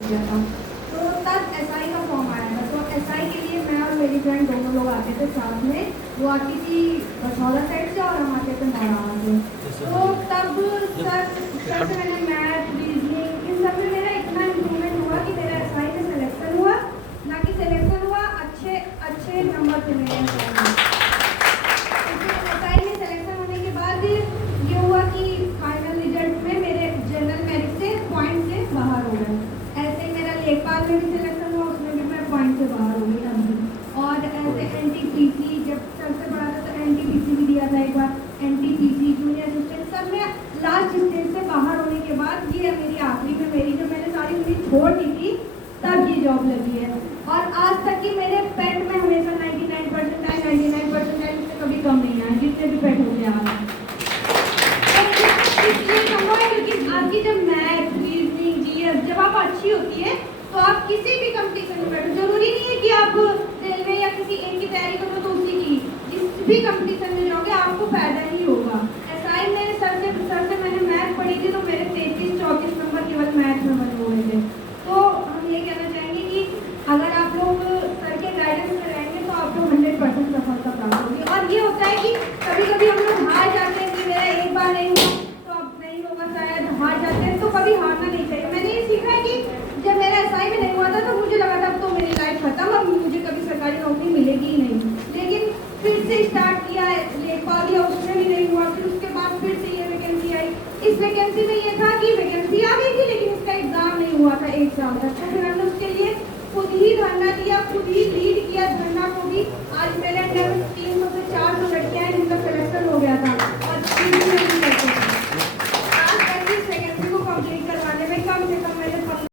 किया था। तो तब एसआई का फॉर्म आया था। तो एसआई के लिए मैं और मेरी फ्रेंड दोनों लोग आते थे साथ में। वो आती थी बछौरा साइड से और हम आते थे मौलाना से। तो तब सर से मैंने मैथ रीजनिंग इन सब में मेरा इतना इम्प्रूवमेंट हुआ कि मेरा एसआई में सिलेक्शन हुआ, ना कि सिलेक्शन हुआ, अच्छे नंबर थे मेरे एसआई में सिलेक्शन होने के बाद ये हुआ कि फाइनल रिजल्ट में मेरे जनरल मेरिट से पॉइंट से बाहर हो गए। ऐसे ही मेरा लेखपाल में भी सिलेक्शन हुआ, उसमें भी मैं पॉइंट से बाहर हो गई अभी। और ऐसे एनटीपीसी जब सबसे बड़ा था तो एनटीपीसी भी दिया था एक बार, एनटीपीसी जूनियर असिस्टेंट सब में लास्ट स्टेज से बाहर होने के बाद ये मेरी आखिरी में मेरी जब मैंने सारी उम्मीद छोड़ दी थी तब ये जॉब लगी है। और आज तक की मेरे पेट में हमेशा 99% से कभी कम नहीं आया जितने भी पेट होते आ रहे हैं। इसलिए कम हुआ क्योंकि आपकी जब मैथ रीजनिंग जीएस जब आप अच्छी होती है तो आप किसी भी कंपटीशन में बैठो। जरूरी नहीं है कि आप रेलवे या किसी एक की तैयारी करो तो उसी की, जिस भी कंपटीशन में जाओगे आपको फायदा ही होगा। एसआई में सर से मैंने मैथ पढ़ी थी तो मेरे 33-34 नंबर केवल मैथ में बने हुए थे। तो हम ये कहना चाहेंगे कि अगर आप लोग सर के गाइडेंस में रहेंगे तो आपको 100% सफलता प्राप्त होगी। और ये होता है कि कभी कभी हम लोग हार जाते हैं कि मेरा एक बार नहीं हुआ तो अब नहीं होगा, शायद हार जाते हैं। तो कभी हारना नहीं चाहिए। मैंने ये सीखा है कि जब मेरा एसआई में नहीं हुआ था तो मुझे लगा था अब तो मेरी लाइफ खत्म, अब मुझे कभी सरकारी नौकरी मिलेगी ही नहीं। लेकिन फिर से स्टार्ट किया, लेखपाल दिया, उसमें भी नहीं हुआ। फिर उसके बाद फिर से ये वैकेंसी आई। इस वैकेंसी में ये था कि वैकेंसी आ गई थी लेकिन इसका एग्जाम नहीं हुआ था 1 साल तक। तो फिर हमने उसके लिए खुद ही धरना दिया, खुद ही लीड किया धरना को भी। आज मेरे अंडर में 300 से 400 लड़कियां हैं जिनका सिलेक्शन हो गया था और